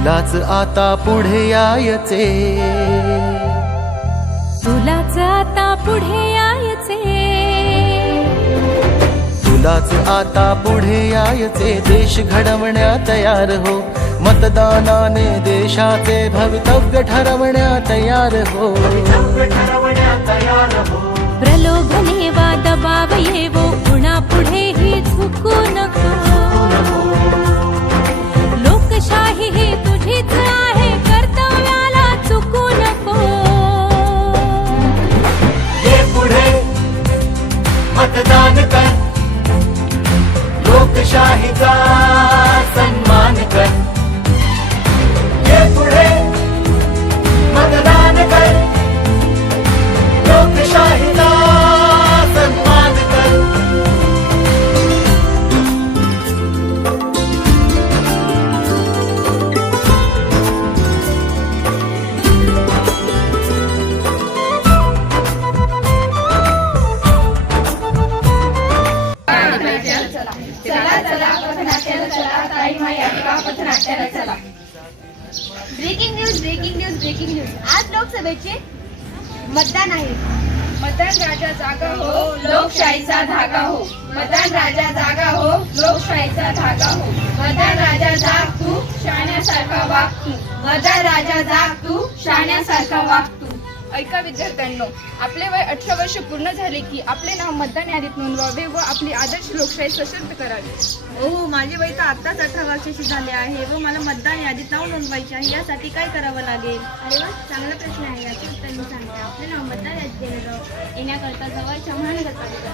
तुलाच आता पुढे यायचे. तुलाच आता पुढे यायचे. तुलाच आता पुढे यायचे. देश घडवण्या तयार हो. मतदानाने देशाचे भवितव्य ठरवण्या तयार हो. लोकशाहीचा breaking news breaking news breaking news आज लोकसभेचे मतदान आहे. मतदान राजा जागा हो लोकशाहीचा धागा हो. मतदान राजा जागा हो लोकशाहीचा धागा हो. मतदान राजा जाग तू शाण्यासारखा वाग तू. मतदान राजा जाग तू शाण्यासारखा वाग ऐका विद्यार्थ्यांनो आपले वय अठरा वर्ष पूर्ण झाले की आपले नाव मतदान यादीत नोंदवावे व आपली आदर्श लोकशाही सशक्त करावी. हो माझे वय तर आताच अठरा वर्षाची झाले आहे व मला मतदान यादीत नाव नोंदवायचे आहे यासाठी काय करावं लागेल? अरे वा चांगला प्रश्न आहे. याचे उत्तर मी सांगते. आपले नाव मतदान यादीत येणं येण्याकरता जवळच्या महानगरपालिका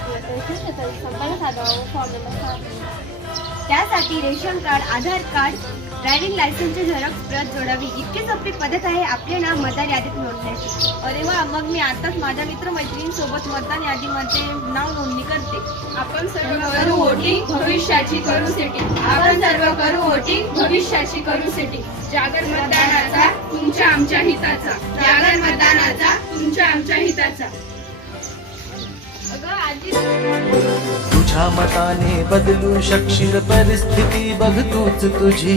संपर्क साधावा फॉर्म नंबर त्यासाठी ration card Aadhaar card driving लायसन्सची xerox प्रत जोडावी. इतकी सोपी पद्धत आहे. आपले नाव मतदार यादीत नोंदण्याची अरे वा मग मी आताच माझ्या मित्रमैत्रिणींसोबत मतदान यादीमध्ये नाव नोंदणी करते. आपण सर्व करू वोटिंग भविष्याची करू सेटिंग आपण सर्व करू वोटिंग भविष्याची करू सेटिंग जागर मतदानाचा तुमच्या आमच्या हिताचा. जागर मतदानाचा तुमच्या आमच्या हिताचा. अगं आजी तुझ्या मताने बदलू शकशील परिस्थिती बघतूच तुझी.